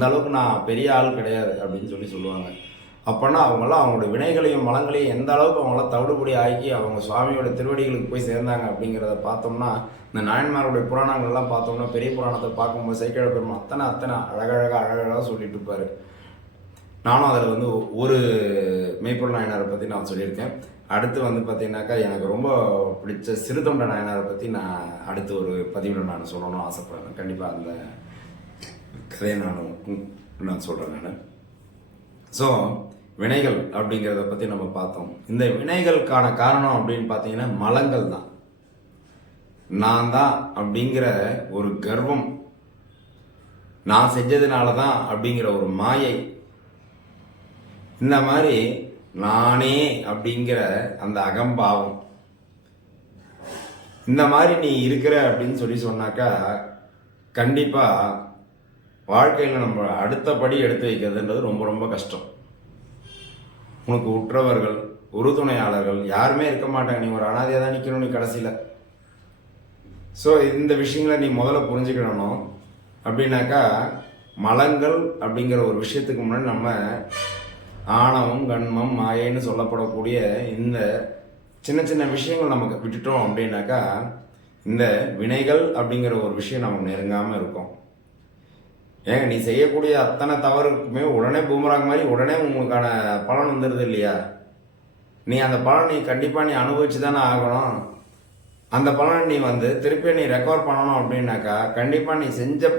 அந்த அளவுக்கு நான் பெரிய ஆள் கிடையாது அப்படின்னு சொல்லுவாங்க. அப்போனா அவங்களாம் அவங்களோட வினைகளையும் மலங்களையும் எந்த அளவுக்கு அவங்களாம் தவிடுபடி ஆக்கி அவங்க சுவாமியோட திருவடிகளுக்கு போய் சேர்ந்தாங்க அப்படிங்கிறத பார்த்தோம்னா, இந்த நாயன்மாருடைய புராணங்கள்லாம் பார்த்தோம்னா, பெரிய புராணத்தை பார்க்கும்போது சேக்கிழ பெருமான் அத்தனை அழகழகாக சொல்லிட்டு இருப்பார். நானும் அதில் வந்து ஒரு மெய்ப்பொருள் நாயனாரை பற்றி நான் சொல்லியிருக்கேன். அடுத்து வந்து பார்த்தீங்கன்னாக்கா, எனக்கு ரொம்ப பிடிச்ச சிறுதொண்ட நாயனாரை பற்றி நான் அடுத்து ஒரு பதிவில் நான் சொல்லணும்னு ஆசைப்படுறேன். கண்டிப்பாக அந்த கதையை நான் சொல்கிறேன் நான். ஸோ வினைகள் அப்படிங்கிறத பற்றி நம்ம பார்த்தோம். இந்த வினைகளுக்கான காரணம் அப்படின்னு பார்த்தீங்கன்னா மலங்கள் தான். நான் தான் அப்படிங்கிற ஒரு கர்வம், நான் செஞ்சதுனால தான் அப்படிங்கிற ஒரு மாயை, இந்த மாதிரி நானே அப்படிங்கிற அந்த அகம்பாவம், இந்த மாதிரி நீ இருக்கிற அப்படின்னு சொன்னாக்கா கண்டிப்பாக வாழ்க்கையில் நம்ம அடுத்தபடி எடுத்து வைக்கிறதுன்றது ரொம்ப ரொம்ப கஷ்டம். உனக்கு உற்றவர்கள், உறுதுணையாளர்கள் யாருமே இருக்க மாட்டாங்க. நீ ஒரு அனாதையாக தான் நிற்கணும் நீ கடைசியில். ஸோ இந்த விஷயங்களை நீ முதல்ல புரிஞ்சுக்கிடணும். அப்படின்னாக்கா மலங்கள் அப்படிங்கிற ஒரு விஷயத்துக்கு முன்னாடி நம்ம ஆணவம், கண்மம், மாயைன்னு சொல்லப்படக்கூடிய இந்த சின்ன சின்ன விஷயங்கள் நமக்கு விட்டுட்டோம் அப்படின்னாக்கா இந்த வினைகள் அப்படிங்கிற ஒரு விஷயம் நமக்கு நெருங்காமல் இருக்கும். ஏங்க நீ செய்யக்கூடிய அத்தனை தவறுக்குமே உடனே பூமராங் மாதிரி உடனே உங்களுக்கான பலன் வந்துடுது இல்லையா? நீ அந்த பலன் கண்டிப்பாக நீ அனுபவிச்சு தானே ஆகணும். அந்த பலனை நீ திருப்பி நீ ரெக்கவர் பண்ணணும் அப்படின்னாக்கா கண்டிப்பாக நீ செஞ்ச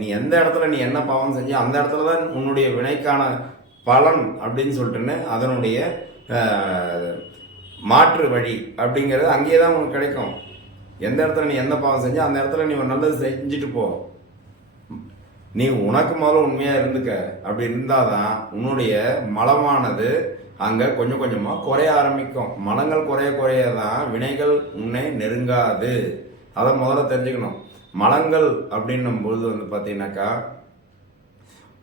நீ எந்த இடத்துல நீ என்ன பாவம் செஞ்சு அந்த இடத்துல தான் உன்னுடைய வினைக்கான பலன் அப்படின்னு சொல்லிட்டுன்னு அதனுடைய மாற்று வழி அப்படிங்கிறது அங்கேயே தான் உனக்கு கிடைக்கும். எந்த இடத்துல நீ எந்த பாவம் செஞ்சு அந்த இடத்துல நீ ஒரு நல்லது செஞ்சுட்டு போ. நீ உனக்கு முதல்ல உண்மையாக இருந்துக்க. அப்படி இருந்தால் தான் உன்னுடைய மலமானது அங்கே கொஞ்சம் கொஞ்சமாக குறைய ஆரம்பிக்கும். மலங்கள் குறைய தான் வினைகள் உன்னை நெருங்காது. அதை முதல்ல தெரிஞ்சுக்கணும். மலங்கள் அப்படின்னும் பொழுது பார்த்தீங்கன்னாக்கா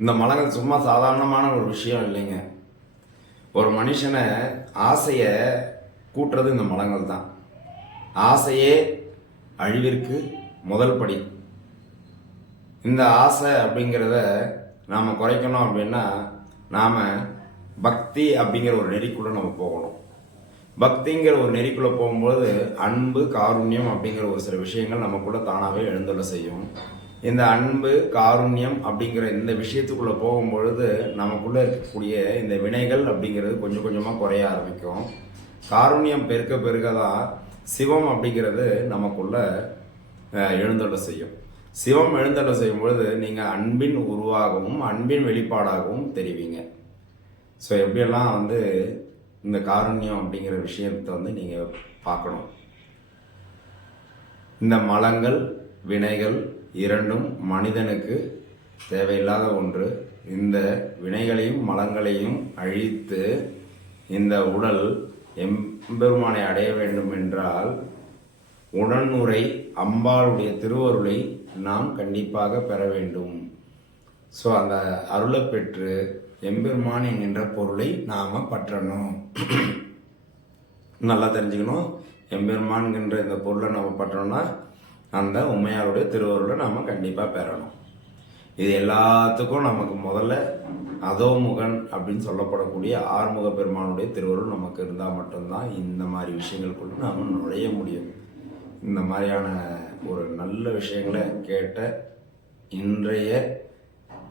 இந்த மலங்கள் சும்மா சாதாரணமான ஒரு விஷயம் இல்லைங்க. ஒரு மனுஷனை ஆசையை கூட்டுறது இந்த மலங்கள் தான். ஆசையே அழிவிற்கு முதல் படி. இந்த ஆசை அப்படிங்கிறத நாம் குறைக்கணும் அப்படின்னா நாம் பக்தி அப்படிங்கிற ஒரு நெறிக்குள்ளே நம்ம போகணும். பக்திங்கிற ஒரு நெறிக்குள்ளே போகும்போது அன்பு, காருண்யம் அப்படிங்கிற ஒரு சில விஷயங்கள் நமக்குள்ளே தானாகவே எழுந்துள்ள செய்யும். இந்த அன்பு, காருண்யம் அப்படிங்கிற இந்த விஷயத்துக்குள்ளே போகும்பொழுது நமக்குள்ளே இருக்கக்கூடிய இந்த வினைகள் அப்படிங்கிறது கொஞ்சம் கொஞ்சமாக குறைய ஆரம்பிக்கும். காருண்யம் பெருக்க தான் சிவம் அப்படிங்கிறது நமக்குள்ளே எழுந்துள்ள செய்யும். சிவம் எழுந்தள்ள செய்யும் பொழுது நீங்கள் அன்பின் உருவாகவும் அன்பின் வெளிப்பாடாகவும் தெரிவிங்க. ஸோ எப்படியெல்லாம் இந்த காருண்யம் அப்படிங்கிற விஷயத்தை நீங்கள் பார்க்கணும். இந்த மலங்கள், வினைகள் இரண்டும் மனிதனுக்கு தேவையில்லாத ஒன்று. இந்த வினைகளையும் மலங்களையும் அழித்து இந்த உடல் எம்பெருமானை அடைய வேண்டும் என்றால் உடனுரை அம்பாளுடைய திருவருளை நாம் கண்டிப்பாக பெற வேண்டும். ஸோ அந்த அருளை பெற்று எம்பெருமான் என்கின்ற பொருளை நாம் பற்றணும். நல்லா தெரிஞ்சுக்கணும். எம்பெருமான்கின்ற இந்த பொருளை நம்ம பற்றணும்னா அந்த உண்மையாருடைய திருவருளை நாம் கண்டிப்பாக பெறணும். இது எல்லாத்துக்கும் நமக்கு முதல்ல அதோமுகன் அப்படின்னு சொல்லப்படக்கூடிய ஆறுமுக பெருமானுடைய திருவருள் நமக்கு இருந்தால் மட்டும்தான் இந்த மாதிரி விஷயங்களுக்குள்ள நாம் நுழைய முடியும். இந்த மாதிரியான ஒரு நல்ல விஷயங்களை கேட்ட இன்றைய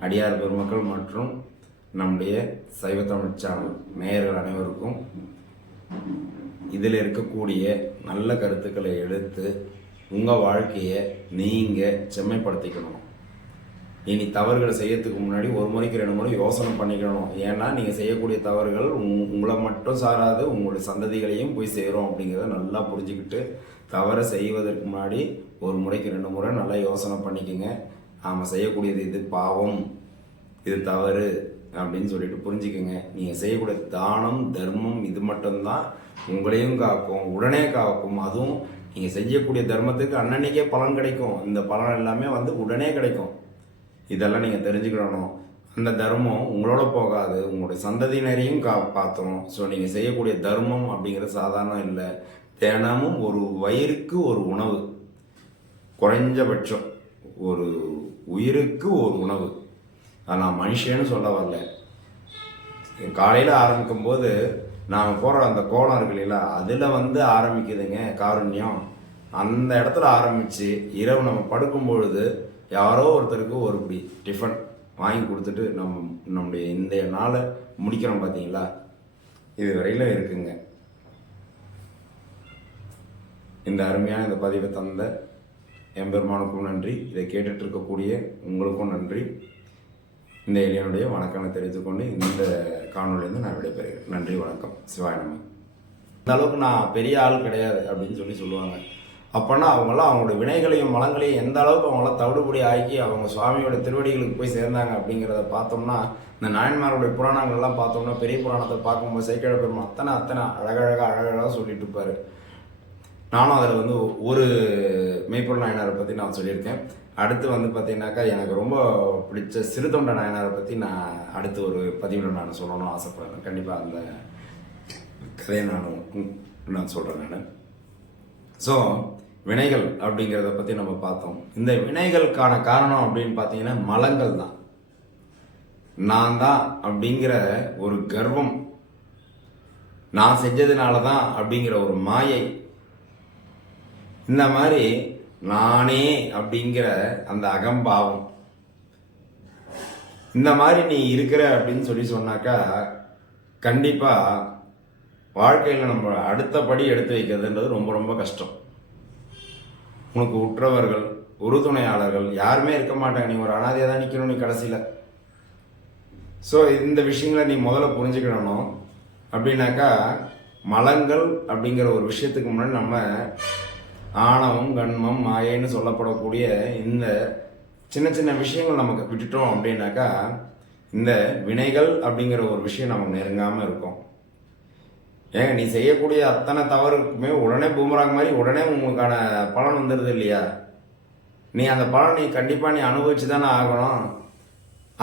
அடியார் பெருமக்கள் மற்றும் நம்முடைய சைவ தமிழ் சேனல் நேயர்கள் அனைவருக்கும் இதில் இருக்கக்கூடிய நல்ல கருத்துக்களை எடுத்து உங்கள் வாழ்க்கையை நீங்கள் செம்மைப்படுத்திக்கணும். இனி தவறுகளை செய்யறதுக்கு முன்னாடி ஒரு முறைக்கு 2 முறை யோசனை பண்ணிக்கணும். ஏன்னா நீங்கள் செய்யக்கூடிய தவறுகள் உங்களை மட்டும் சாராது, உங்களுடைய சந்ததிகளையும் போய் சேரும் அப்படிங்கிறத நல்லா புரிஞ்சுக்கிட்டு தவறை செய்வதற்கு முன்னாடி ஒரு முறைக்கு 2 முறை நல்லா யோசனை பண்ணிக்கோங்க. நாம் செய்யக்கூடியது இது பாவம், இது தவறு அப்படின்னு சொல்லிட்டு புரிஞ்சுக்கோங்க. நீங்கள் செய்யக்கூடிய தானம், தர்மம் இது மட்டும்தான் உங்களையும் காக்கும், உடனே காக்கும். அதுவும் நீங்கள் செய்யக்கூடிய தர்மத்துக்கு அன்னன்னைக்கே பலன் கிடைக்கும். இந்த பலன் எல்லாமே உடனே கிடைக்கும். இதெல்லாம் நீங்கள் தெரிஞ்சுக்கிடணும். அந்த தர்மம் உங்களோட போகாது, உங்களுடைய சந்ததியினரையும் காப்பாற்றும். ஸோ நீங்கள் செய்யக்கூடிய தர்மம் அப்படிங்கிறது சாதாரணம் இல்லை. தினமும் ஒரு வயிறுக்கு ஒரு உணவு, குறைஞ்சபட்சம் ஒரு உயிருக்கு ஒரு உணவு, அதை நான் மனுஷன்னு சொல்ல வரல. காலையில் ஆரம்பிக்கும் போது நாம் போகிற அந்த கோலம் இருக்கு இல்லைங்களா, அதில் வந்து ஆரம்பிக்குதுங்க காருண்யம். அந்த இடத்துல ஆரம்பித்து இரவு நம்ம படுக்கும் பொழுது யாரோ ஒருத்தருக்கு ஒரு பிடி டிஃபன் வாங்கி கொடுத்துட்டு நம்முடைய இந்த நாளை முடிக்கிறோம் பார்த்தீங்களா, இது வரையிலும் இருக்குங்க. இந்த அருமையான இந்த பதிவை தந்த எம்பெருமானுக்கும் நன்றி, இதை கேட்டுட்டு இருக்கக்கூடிய உங்களுக்கும் நன்றி. இந்த எளியனுடைய வணக்கங்களை தெரிவித்துக்கொண்டு இந்த காணொலியிலேருந்து நான் விடைபெறுகிறேன். நன்றி, வணக்கம், சிவாய நம. இந்த அளவுக்கு நான் பெரிய ஆள் கிடையாது அப்படின்னு சொல்லுவாங்க. அப்போனா அவங்களாம் அவங்களோட வினைகளையும் மலங்களையும் எந்த அளவுக்கு அவங்களாம் தவிடுபடி ஆக்கி அவங்க சுவாமியோட திருவடிகளுக்கு போய் சேர்ந்தாங்க அப்படிங்கிறத பார்த்தோம்னா, இந்த நாயன்மாருடைய புராணங்கள்லாம் பார்த்தோம்னா, பெரிய புராணத்தை பார்க்கும்போது சேக்கிழ பெருமாள் அத்தனை அழகழகாக சொல்லிட்டு இருப்பாரு. நானும் அதில் வந்து ஒரு மெய்ப்பொருள் நாயனாரை பற்றி நான் சொல்லியிருக்கேன். அடுத்து வந்து பார்த்தீங்கன்னாக்கா எனக்கு ரொம்ப பிடிச்ச சிறுதொண்ட நாயனாரை பற்றி நான் அடுத்து ஒரு பதிவில் நான் சொல்லணும்னு ஆசைப்படுறேன். கண்டிப்பாக அந்த கதையை நான் சொல்கிறேன் நான். ஸோ வினைகள் அப்படிங்கிறத பற்றி நம்ம பார்த்தோம். இந்த வினைகளுக்கான காரணம் அப்படின்னு பார்த்தீங்கன்னா மலங்கள் தான். நான் தான் அப்படிங்கிற ஒரு கர்வம், நான் செஞ்சதுனால தான் அப்படிங்கிற ஒரு மாயை, இந்த மாதிரி நானே அப்படிங்கிற அந்த அகம்பாவம், இந்த மாதிரி நீ இருக்கிற அப்படின்னு சொன்னாக்கா கண்டிப்பாக வாழ்க்கையில் நம்ம அடுத்தபடி எடுத்து வைக்கிறதுன்றது ரொம்ப ரொம்ப கஷ்டம். உனக்கு உற்றவர்கள் உறுதுணையாளர்கள் யாருமே இருக்க மாட்டாங்க. நீ ஒரு அனாதையாக தான் நிற்கணும் நீ கடைசியில். ஸோ இந்த விஷயங்களை நீ முதல்ல புரிஞ்சுக்கிடணும். அப்படின்னாக்கா மலங்கள் அப்படிங்கிற ஒரு விஷயத்துக்கு முன்னாடி நம்ம ஆணவம் கண்மம் மாயைன்னு சொல்லப்படக்கூடிய இந்த சின்ன சின்ன விஷயங்கள் நமக்கு விட்டுட்டோம் அப்படின்னாக்கா இந்த வினைகள் அப்படிங்கிற ஒரு விஷயம் நமக்கு நெருங்காமல் இருக்கும். ஏங்க நீ செய்யக்கூடிய அத்தனை தவறுக்குமே உடனே பூமராங் மாதிரி உடனே உங்களுக்கான பலன் வந்துடுது இல்லையா? நீ அந்த பலன் கண்டிப்பாக நீ அனுபவிச்சு தானே ஆகணும்.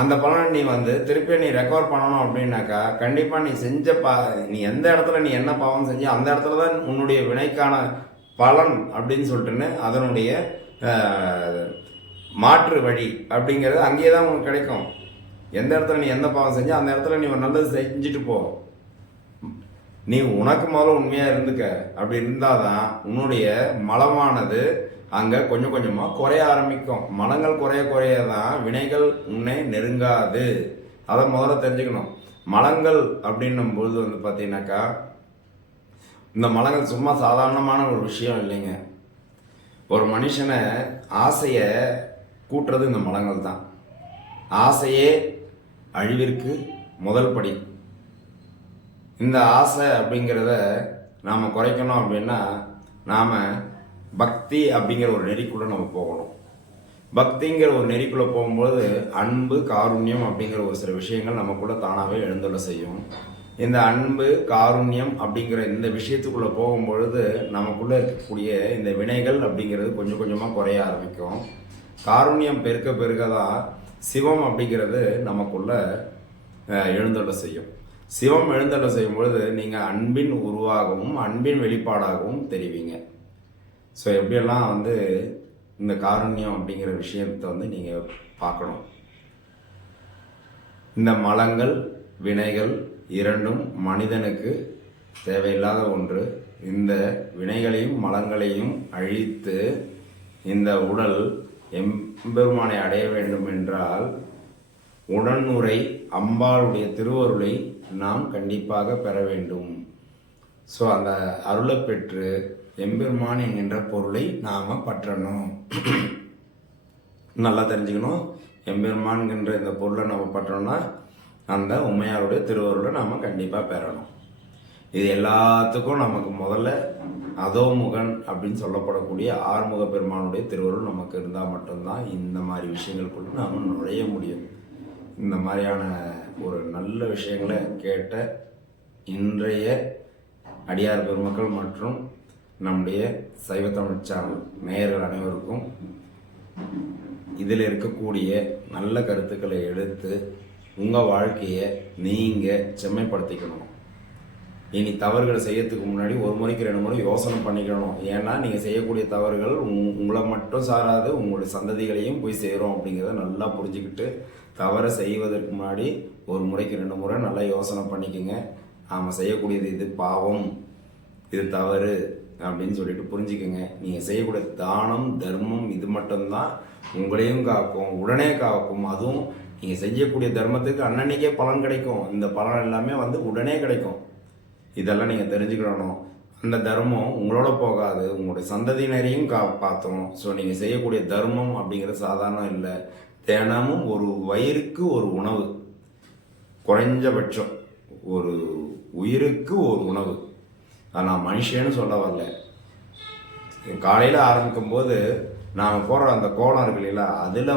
அந்த பலனை நீ திருப்பி நீ ரெக்கவர் பண்ணணும் அப்படின்னாக்கா கண்டிப்பாக நீ செஞ்ச நீ எந்த இடத்துல நீ என்ன பாவம் செஞ்சு அந்த இடத்துல தான் உன்னுடைய வினைக்கான பலன் அப்படின்னு சொல்லிட்டுன்னு அதனுடைய மாற்று வழி அப்படிங்கிறது அங்கேயே தான் உனக்கு கிடைக்கும். எந்த இடத்துல நீ எந்த பாவம் செஞ்சு அந்த இடத்துல நீ ஒரு நல்லது செஞ்சுட்டு போ. நீ உனக்கு முதல்ல உண்மையாக இருந்துக்க. அப்படி இருந்தால் தான் உன்னுடைய மலமானது அங்கே கொஞ்சம் கொஞ்சமாக குறைய ஆரம்பிக்கும். மலங்கள் குறைய தான் வினைகள் உன்னை நெருங்காது. அதை முதல்ல தெரிஞ்சுக்கணும். மலங்கள் அப்படின்னும் பொழுது பார்த்தீங்கன்னாக்கா இந்த மலங்கள் சும்மா சாதாரணமான ஒரு விஷயம் இல்லைங்க. ஒரு மனுஷனை ஆசையை கூட்டுறது இந்த மலங்கள் தான். ஆசையே அழிவிற்கு முதல் படி. இந்த ஆசை அப்படிங்கிறத நாம் குறைக்கணும் அப்படின்னா நாம் பக்தி அப்படிங்கிற ஒரு நெறிக்குள்ளே நம்ம போகணும். பக்திங்கிற ஒரு நெறிக்குள்ளே போகும்போது அன்பு காருண்யம் அப்படிங்கிற ஒரு சில விஷயங்கள் நமக்குள்ளே தானாகவே எழுந்துள்ள செய்யும். இந்த அன்பு காருண்யம் அப்படிங்கிற இந்த விஷயத்துக்குள்ளே போகும்பொழுது நமக்குள்ளே இருக்கக்கூடிய இந்த வினைகள் அப்படிங்கிறது கொஞ்சம் கொஞ்சமாக குறைய ஆரம்பிக்கும். காருண்யம் பெருக்க தான் சிவம் அப்படிங்கிறது நமக்குள்ளே எழுந்துள்ள செய்யும். சிவம் எழுந்தள்ள செய்யும் பொழுது நீங்கள் அன்பின் உருவாகவும் அன்பின் வெளிப்பாடாகவும் தெரிவிங்க. ஸோ எப்படியெல்லாம் இந்த காருண்யம் அப்படிங்கிற விஷயத்தை நீங்கள் பார்க்கணும். இந்த மலங்கள் வினைகள் இரண்டும் மனிதனுக்கு தேவையில்லாத ஒன்று. இந்த வினைகளையும் மலங்களையும் அழித்து இந்த உடல் எம்பெருமானை அடைய வேண்டும் என்றால் உடனுரை அம்பாளுடைய திருவருளை நாம் கண்டிப்பாக பெற வேண்டும். ஸோ அந்த அருளை பெற்று எம்பெருமான் என்கின்ற பொருளை நாம் பற்றணும். நல்லா தெரிஞ்சுக்கணும். எம்பெருமான்கின்ற இந்த பொருளை நம்ம பற்றோம்னா அந்த உமையாருடைய திருவருளை நாம் கண்டிப்பாக பெறணும். இது எல்லாத்துக்கும் நமக்கு முதல்ல அதோமுகன் அப்படின்னு சொல்லப்படக்கூடிய ஆறுமுக பெருமானுடைய திருவருள் நமக்கு இருந்தால் மட்டும்தான் இந்த மாதிரி விஷயங்களுக்குள்ள நாம் நுழைய முடியும். இந்த மாதிரியான ஒரு நல்ல விஷயங்களை கேட்ட இன்றைய அடியார் பெருமக்கள் மற்றும் நம்முடைய சைவ தமிழ் சேனல் நேயர்கள் அனைவருக்கும் இதில் இருக்கக்கூடிய நல்ல கருத்துக்களை எடுத்து உங்கள் வாழ்க்கையை நீங்கள் செம்மைப்படுத்திக்கணும். இனி தவறுகளை செய்யறதுக்கு முன்னாடி ஒரு முறைக்கு 2 முறை யோசனை பண்ணிக்கணும். ஏன்னா நீங்கள் செய்யக்கூடிய தவறுகள் உங்களை மட்டும் சாராது உங்களுடைய சந்ததிகளையும் போய் சேரும் அப்படிங்கிறத நல்லா புரிஞ்சுக்கிட்டு தவறை செய்வதற்கு முன்னாடி ஒரு முறைக்கு 2 முறை நல்லா யோசனை பண்ணிக்கோங்க. நாம் செய்யக்கூடியது இது பாவம், இது தவறு அப்படின்னு சொல்லிட்டு புரிஞ்சுக்கோங்க. நீங்கள் செய்யக்கூடிய தானம் தர்மம் இது மட்டும்தான் உங்களையும் காக்கும், உடனே காக்கும். அதுவும் நீங்கள் செய்யக்கூடிய தர்மத்துக்கு அன்னன்னைக்கே பலன் கிடைக்கும். இந்த பலன் எல்லாமே உடனே கிடைக்கும். இதெல்லாம் நீங்கள் தெரிஞ்சுக்கிடணும். அந்த தர்மம் உங்களோட போகாது, உங்களுடைய சந்ததியினரையும் காப்பாற்றும். ஸோ நீங்கள் செய்யக்கூடிய தர்மம் அப்படிங்கிறது சாதாரணம் இல்லை. தினமும் ஒரு வயிறுக்கு ஒரு உணவு, குறைஞ்சபட்சம் ஒரு உயிருக்கு ஒரு உணவு. அது நான் மனுஷன்னு சொல்ல வரல. காலையில் ஆரம்பிக்கும் போது நாம் போடுற அந்த கோலம் இருக்கு இல்லைங்களா, அதில்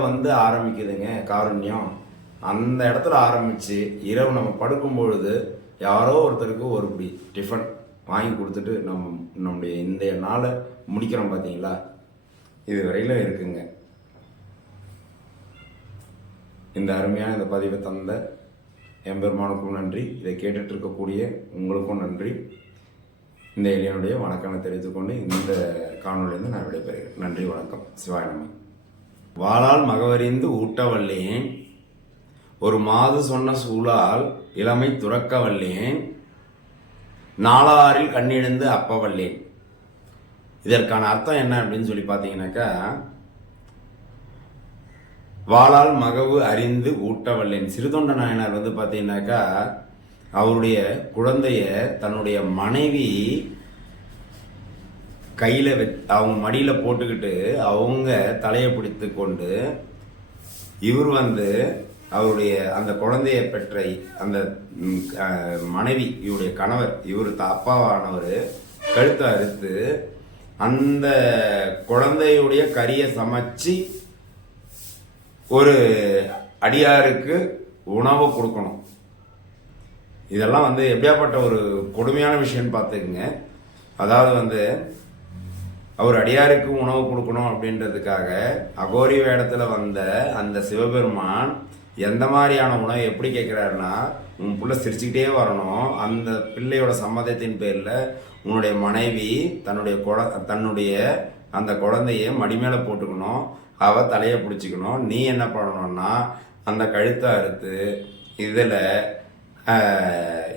ஆரம்பிக்குதுங்க காருண்யம். அந்த இடத்துல ஆரம்பித்து இரவு நம்ம படுக்கும் பொழுது யாரோ ஒருத்தருக்கு ஒரு இப்படி டிஃபன் வாங்கி கொடுத்துட்டு நம்முடைய இந்த நாளை முடிக்கிறோம் பார்த்தீங்களா, இது வரையிலும் இருக்குங்க. இந்த அருமையான இந்த பதிவை தந்த எம்பெருமானுக்கும் நன்றி. இதை கேட்டுட்டு இருக்கக்கூடிய உங்களுக்கும் நன்றி. இந்த எளியனுடைய வணக்கத்தை தெரிவித்துக்கொண்டு இந்த காணொலியிலிருந்து நான் விடைபெறுகிறேன். நன்றி, வணக்கம். சிவாய நம. வாளால் மகவறிந்து ஊட்டவல்லேன், ஒரு மாது சொன்ன சூழால் இளமை துறக்கவல்லேன், நாளாரில் கண்ணெழுந்து அப்பவல்லேன். இதற்கான அர்த்தம் என்ன அப்படின்னு சொல்லி பார்த்தீங்கன்னாக்கா, வாளால் மகவு அறிந்து ஊட்டவல்லேன். சிறுதொண்ட நாயனார் பார்த்தீங்கன்னாக்கா அவருடைய குழந்தைய தன்னுடைய மனைவி கையில் அவங்க மடியில் போட்டுக்கிட்டு அவங்க தலையை பிடித்து கொண்டு இவர் அவருடைய அந்த குழந்தைய பெற்ற அந்த மனைவி, இவருடைய கணவர், இவர் அப்பாவானவர் கழுத்தை அறுத்து அந்த குழந்தையுடைய கறியை சமைச்சு ஒரு அடியாருக்கு உணவு கொடுக்கணும். இதெல்லாம் எப்படியாப்பட்ட ஒரு கொடுமையான விஷயம்னு பார்த்துக்குங்க. அதாவது அவர் அடியாருக்கு உணவு கொடுக்கணும் அப்படின்றதுக்காக அகோரி வேடத்தில் அந்த சிவபெருமான் எந்த மாதிரியான உணவை எப்படி கேட்குறாருன்னா, உன் பிள்ளை சிரிச்சுக்கிட்டே வரணும், அந்த பிள்ளையோட சம்மதத்தின் பேரில் உன்னுடைய மனைவி தன்னுடைய அந்த குழந்தைய மடி மேலே போட்டுக்கணும், அவள் தலையை பிடிச்சிக்கணும், நீ என்ன பண்ணணும்னா அந்த கழுத்தை அறுத்து இதில்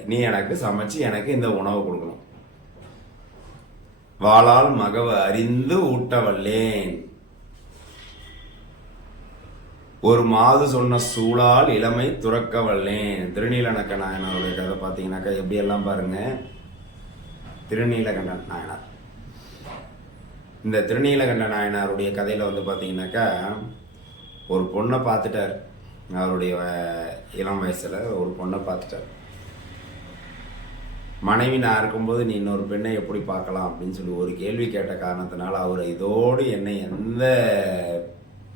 நீ எனக்கு சமைச்சு எனக்கு இந்த உணவு கொடுக்கணும். வாளால் மகவ அறிந்து ஊட்டவல்லேன், ஒரு மாது சொன்ன சூழால் இளமை துறக்கவல்லேன். திருநீலகண்ட நாயனாருடைய கதை பார்த்தீங்கன்னாக்கா எப்படியெல்லாம் பாருங்க. திருநீலகண்ட நாயனார், இந்த திருநீலகண்ட நாயனாருடைய கதையில் பார்த்தீங்கன்னாக்கா ஒரு பொண்ணை பார்த்துட்டார். அவருடைய இளம் வயசில் ஒரு பொண்ணை பார்த்துட்டார். மனைவி நான் இருக்கும்போது நீ இன்னொரு பெண்ணை எப்படி பார்க்கலாம் அப்படின்னு சொல்லி ஒரு கேள்வி கேட்ட காரணத்தினால அவர் இதோடு என்னை எந்த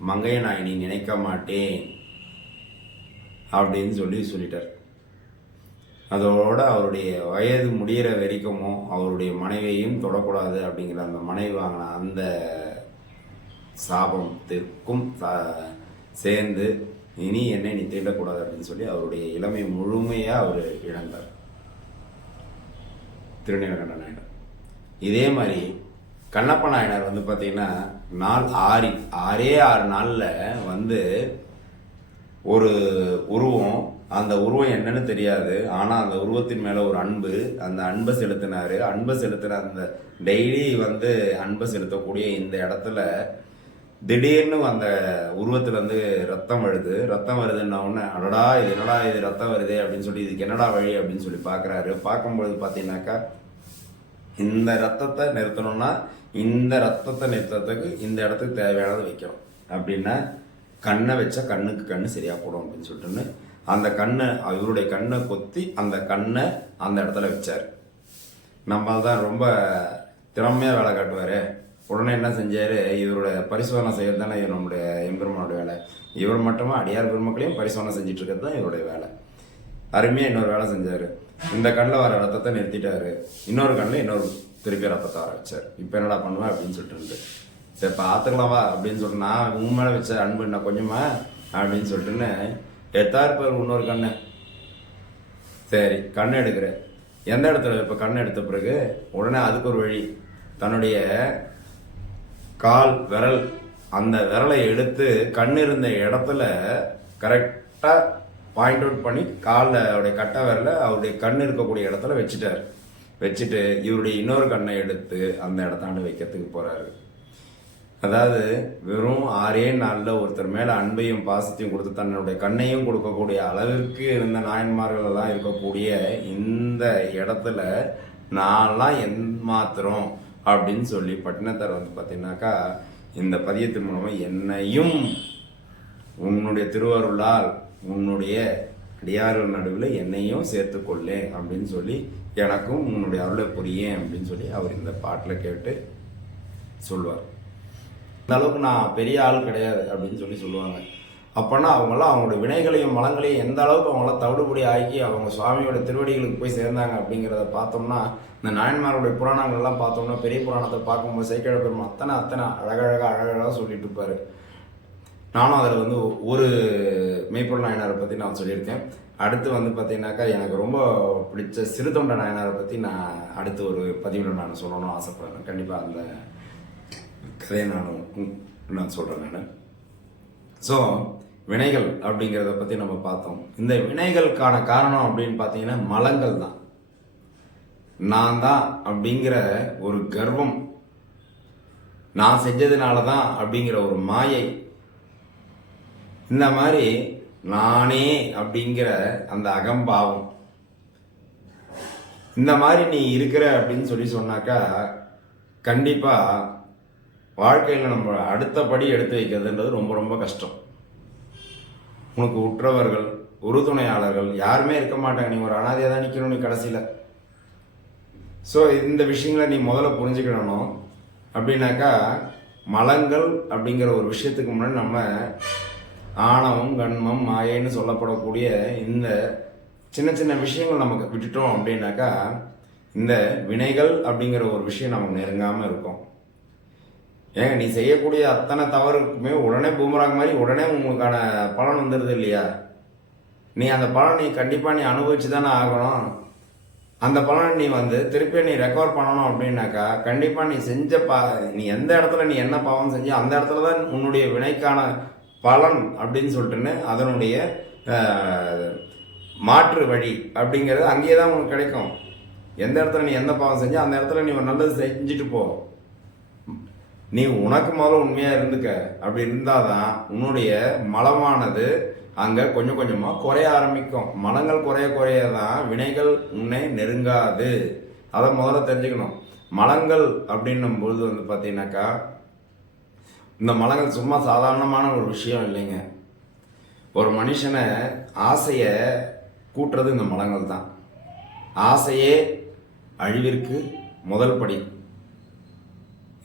மங்கையை நான் இனி நினைக்க மாட்டேன் அப்படின்னு சொல்லிட்டார். அதோட அவருடைய வயது முடிகிற வரைக்கும் அவருடைய மனைவியையும் தொடக்கூடாது அப்படிங்கிற அந்த மனைவி வாங்கின அந்த சாபத்திற்கும் சேர்ந்து இனி என்னை நீ தீண்டக்கூடாது அப்படின்னு சொல்லி அவருடைய இளமை முழுமையாக அவர் இழந்தார், திருநீலகண்ட நாயனார். இதே மாதிரி கண்ணப்ப நாயனார் பார்த்தீங்கன்னா நாள் 6 நாளில் ஒரு உருவம், அந்த உருவம் என்னன்னு தெரியாது, ஆனால் அந்த உருவத்தின் மேலே ஒரு அன்பு, அந்த அன்பை செலுத்தினார். அன்பை செலுத்தின அந்த டெய்லி அன்பை செலுத்தக்கூடிய இந்த இடத்துல திடீர்னு அந்த உருவத்துலேருந்து ரத்தம் வருதுன்னா உடனே அடடா இது என்னடா இது ரத்தம் வருதே அப்படின்னு சொல்லி இதுக்கு என்னடா வழி அப்படின்னு சொல்லி பார்க்குறாரு. பார்க்கும்பொழுது பார்த்தீங்கன்னாக்கா இந்த ரத்தத்தை நிறுத்தணும்னா இந்த ரத்தத்தை நிறுத்தத்துக்கு இந்த இடத்துக்கு தேவையானது வைக்கணும் அப்படின்னா கண்ணை வச்சா கண்ணுக்கு கண்ணு சரியாக போடும் அப்படின்னு சொல்லிட்டுன்னு அந்த கண்ணை இவருடைய கண்ணை கொத்தி அந்த கண்ணை அந்த இடத்துல வச்சார். நம்ம தான் ரொம்ப திறமையாக வேலை காட்டுவார். உடனே என்ன செஞ்சார், இவரோட பரிசோதனை செய்யறது தானே நம்முடைய எம்பெருமானோட வேலை. இவர் மட்டுமா அடியார் பெருமக்களையும் பரிசோதனை செஞ்சுட்டு இருக்கிறது தான் இவருடைய வேலை. அருமையாக இன்னொரு வேலை செஞ்சார். இந்த கண்ணில் வர ரத்தத்தை நிறுத்திட்டாரு, இன்னொரு கண்ணில் இன்னொரு திருப்பி ரத்தத்தை வர வச்சார். இப்போ என்னடா பண்ணுவேன் அப்படின்னு சொல்லிட்டு சரி பார்த்துக்கலாவா அப்படின்னு சொல்லிட்டு நான் உன் மேலே வச்ச அன்பு என்ன கொஞ்சமா அப்படின்னு சொல்லிட்டுன்னு எடுத்தாருப்பார் இன்னொரு கண்ணை. சரி கண்ணை எடுக்கிறேன், எந்த இடத்துல இப்போ கண்ணை எடுத்த பிறகு உடனே அதுக்கு ஒரு வழி, தன்னுடைய கால் விரல் அந்த விரலை எடுத்து கண் இருந்த இடத்துல கரெக்டாக பாயிண்ட் அவுட் பண்ணி காலில் அவருடைய கட்டை விரல அவருடைய கண் இருக்கக்கூடிய இடத்துல வச்சுட்டார். வச்சுட்டு இவருடைய இன்னொரு கண்ணை எடுத்து அந்த இடத்தாண்டு வைக்கிறதுக்கு போகிறாரு. அதாவது வெறும் 6 நாளில் ஒருத்தர் மேலே அன்பையும் பாசத்தையும் கொடுத்து தன்னுடைய கண்ணையும் கொடுக்கக்கூடிய அளவிற்கு இருந்த நாயன்மார்கள் எல்லாம் இருக்கக்கூடிய இந்த இடத்துல நான்லாம் மாத்திரம் அப்படின்னு சொல்லி பட்டினத்தார் வந்து பார்த்தீங்கன்னாக்கா இந்த பதியத்தின் மூலமாக என்னையும் உன்னுடைய திருவருளால் உன்னுடைய அடியார்கள் நடுவில் என்னையும் சேர்த்துக்கொள்ளேன் அப்படின்னு சொல்லி எனக்கும் உன்னுடைய அருளை புரியேன் அப்படின்னு சொல்லி அவர் இந்த பாட்டில் கேட்டு சொல்லுவார். இந்த அளவுக்கு நான் பெரிய ஆள் கிடையாது அப்படின்னு சொல்லி சொல்லுவாங்க. அப்போனா அவங்களாம் அவங்களோட வினைகளையும் மலங்களையும் எந்த அளவுக்கு அவங்களாம் தவிடுபடி ஆக்கி அவங்க சுவாமியோட திருவடிகளுக்கு போய் சேர்ந்தாங்க அப்படிங்கிறத பார்த்தோம்னா, இந்த நாயன்மாருடைய புராணங்கள்லாம் பார்த்தோம்னா, பெரிய புராணத்தை பார்க்கும்போது சேக்கிழ பெருமாள் அத்தனை அழகழகாக சொல்லிட்டு இருப்பாரு. நானும் அதில் வந்து ஒரு மெய்ப்பொருள் நாயனாரை பற்றி நான் சொல்லியிருக்கேன். அடுத்து வந்து பார்த்தீங்கன்னாக்கா எனக்கு ரொம்ப பிடிச்ச சிறுதொண்ட நாயனாரை பற்றி நான் அடுத்து ஒரு பதிவில் நான் சொல்லணும்னு ஆசைப்படுறேன். கண்டிப்பாக அந்த கதையை நான் சொல்கிறேன் நான். ஸோ வினைகள் அப்படிங்கிறத பற்றி நம்ம பார்த்தோம். இந்த வினைகளுக்கான காரணம் அப்படின்னு பார்த்தீங்கன்னா மலங்கள் தான். நான் தான் அப்படிங்கிற ஒரு கர்வம், நான் செஞ்சதுனால தான் அப்படிங்கிற ஒரு மாயை, இந்த மாதிரி நானே அப்படிங்கிற அந்த அகம்பாவம், இந்த மாதிரி நீ இருக்கிற அப்படின்னு சொல்லி சொன்னாக்கா கண்டிப்பாக வாழ்க்கையில் நம்ம அடுத்த படி எடுத்து வைக்கிறதுன்றது ரொம்ப ரொம்ப கஷ்டம். உனக்கு உற்றவர்கள் உறுதுணையாளர்கள் யாருமே இருக்க மாட்டாங்க. நீ ஒரு அனாதையாக தான் நிற்கணும் நீ கடைசியில். ஸோ இந்த விஷயங்களை நீ முதல்ல புரிஞ்சுக்கிடணும். அப்படின்னாக்கா மலங்கள் அப்படிங்கிற ஒரு விஷயத்துக்கு முன்னாடி நம்ம ஆணவம் கண்மம் மாயைன்னு சொல்லப்படக்கூடிய இந்த சின்ன சின்ன விஷயங்கள் நமக்கு விட்டுட்டோம் அப்படின்னாக்கா இந்த வினைகள் அப்படிங்கிற ஒரு விஷயம் நமக்கு நெருங்காமல் இருக்கும். ஏங்க நீ செய்யக்கூடிய அத்தனை தவறுக்குமே உடனே பூமராங் மாதிரி உடனே உங்களுக்கான பலன் வந்துடுது இல்லையா? நீ அந்த பலன் நீ கண்டிப்பாக நீ அனுபவிச்சு தானே ஆகணும். அந்த பலனை நீ வந்து திருப்பி நீ ரெக்கவர் பண்ணணும் அப்படின்னாக்கா கண்டிப்பாக நீ செஞ்ச நீ எந்த இடத்துல நீ என்ன பாவம் செஞ்சோ அந்த இடத்துல தான் உன்னுடைய வினைக்கான பலன் அப்படின்னு சொல்லிட்டுன்னு அதனுடைய மாற்று வழி அப்படிங்கிறது அங்கேயே தான் உனக்கு கிடைக்கும். எந்த இடத்துல நீ எந்த பாவம் செஞ்சோ அந்த இடத்துல நீ ஒரு நல்லது செஞ்சுட்டு போ. நீ உனக்கு முதல்ல உண்மையாக இருந்துக்க. அப்படி இருந்தால் தான் உன்னுடைய மலமானது அங்கே கொஞ்சம் கொஞ்சமாக குறைய ஆரம்பிக்கும். மலங்கள் குறைய தான் வினைகள் உன்னை நெருங்காது. அதை முதல்ல தெரிஞ்சுக்கணும். மலங்கள் அப்படின்னும் பொழுது வந்து பார்த்தீங்கன்னாக்கா இந்த மலங்கள் சும்மா சாதாரணமான ஒரு விஷயம் இல்லைங்க. ஒரு மனுஷனை ஆசையை கூட்டுறது இந்த மலங்கள் தான். ஆசையே அழிவிற்கு முதல் படி.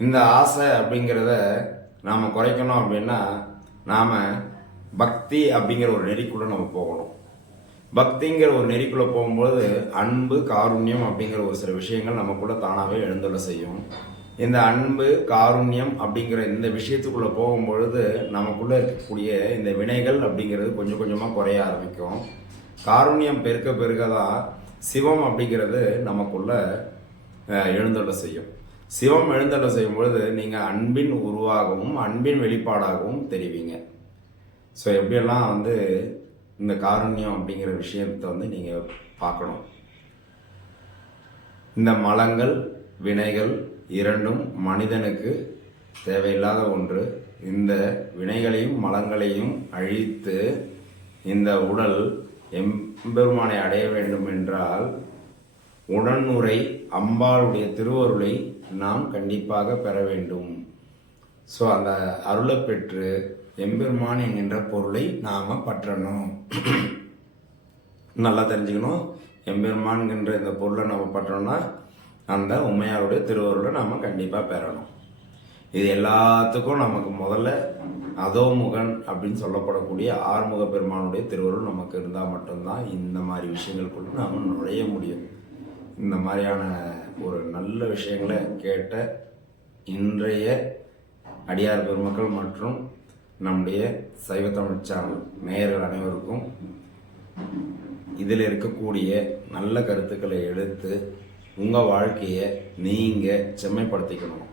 இந்த ஆசை அப்படிங்கிறத நாம் குறைக்கணும் அப்படின்னா நாம் பக்தி அப்படிங்கிற ஒரு நெறிக்குள்ளே நம்ம போகணும். பக்திங்கிற ஒரு நெறிக்குள்ளே போகும்போது அன்பு காருண்யம் அப்படிங்கிற ஒரு சில விஷயங்கள் நமக்குள்ளே தானாகவே எழுந்துள்ள செய்யும். இந்த அன்பு காருண்யம் அப்படிங்கிற இந்த விஷயத்துக்குள்ளே போகும்பொழுது நமக்குள்ளே இருக்கக்கூடிய இந்த வினைகள் அப்படிங்கிறது கொஞ்சம் கொஞ்சமாக குறைய ஆரம்பிக்கும். காருண்யம் பெருக்க தான் சிவம் அப்படிங்கிறது நமக்குள்ளே எழுந்துள்ள செய்யும். சிவம் எழுந்தள்ள செய்யும் பொழுது நீங்கள் அன்பின் உருவாகவும் அன்பின் வெளிப்பாடாகவும் தெரிவிங்க. ஸோ எப்படியெல்லாம் வந்து இந்த காருண்யம் அப்படிங்கிற விஷயத்தை வந்து நீங்கள் பார்க்கணும். இந்த மலங்கள் வினைகள் இரண்டும் மனிதனுக்கு தேவையில்லாத ஒன்று. இந்த வினைகளையும் மலங்களையும் அழித்து இந்த உடல் எம்பெருமானை அடைய வேண்டும் என்றால் உடனுரை அம்பாளுடைய திருவருளை நாம் கண்டிப்பாக பெற வேண்டும். ஸோ அந்த அருளை பெற்று எம்பெருமான் என்கின்ற பொருளை நாம் பற்றணும். நல்லா தெரிஞ்சுக்கணும். எம்பெருமான்கின்ற இந்த பொருளை நம்ம பற்றோம்னா அந்த உண்மையாருடைய திருவருளை நாம் கண்டிப்பாக பெறணும். இது எல்லாத்துக்கும் நமக்கு முதல்ல அதோமுகன் அப்படின்னு சொல்லப்படக்கூடிய ஆறுமுக பெருமானுடைய திருவருள் நமக்கு இருந்தால் மட்டும்தான் இந்த மாதிரி விஷயங்களுக்குள்ள நாம் நுழைய முடியும். இந்த மாதிரியான ஒரு நல்ல விஷயங்களை கேட்ட இன்றைய அடியார் பெருமக்கள் மற்றும் நம்முடைய சைவ தமிழ் சேனல் நேயர்கள் அனைவருக்கும் இதில் இருக்கக்கூடிய நல்ல கருத்துக்களை எடுத்து உங்கள் வாழ்க்கையை நீங்கள் செம்மைப்படுத்திக்கணும்.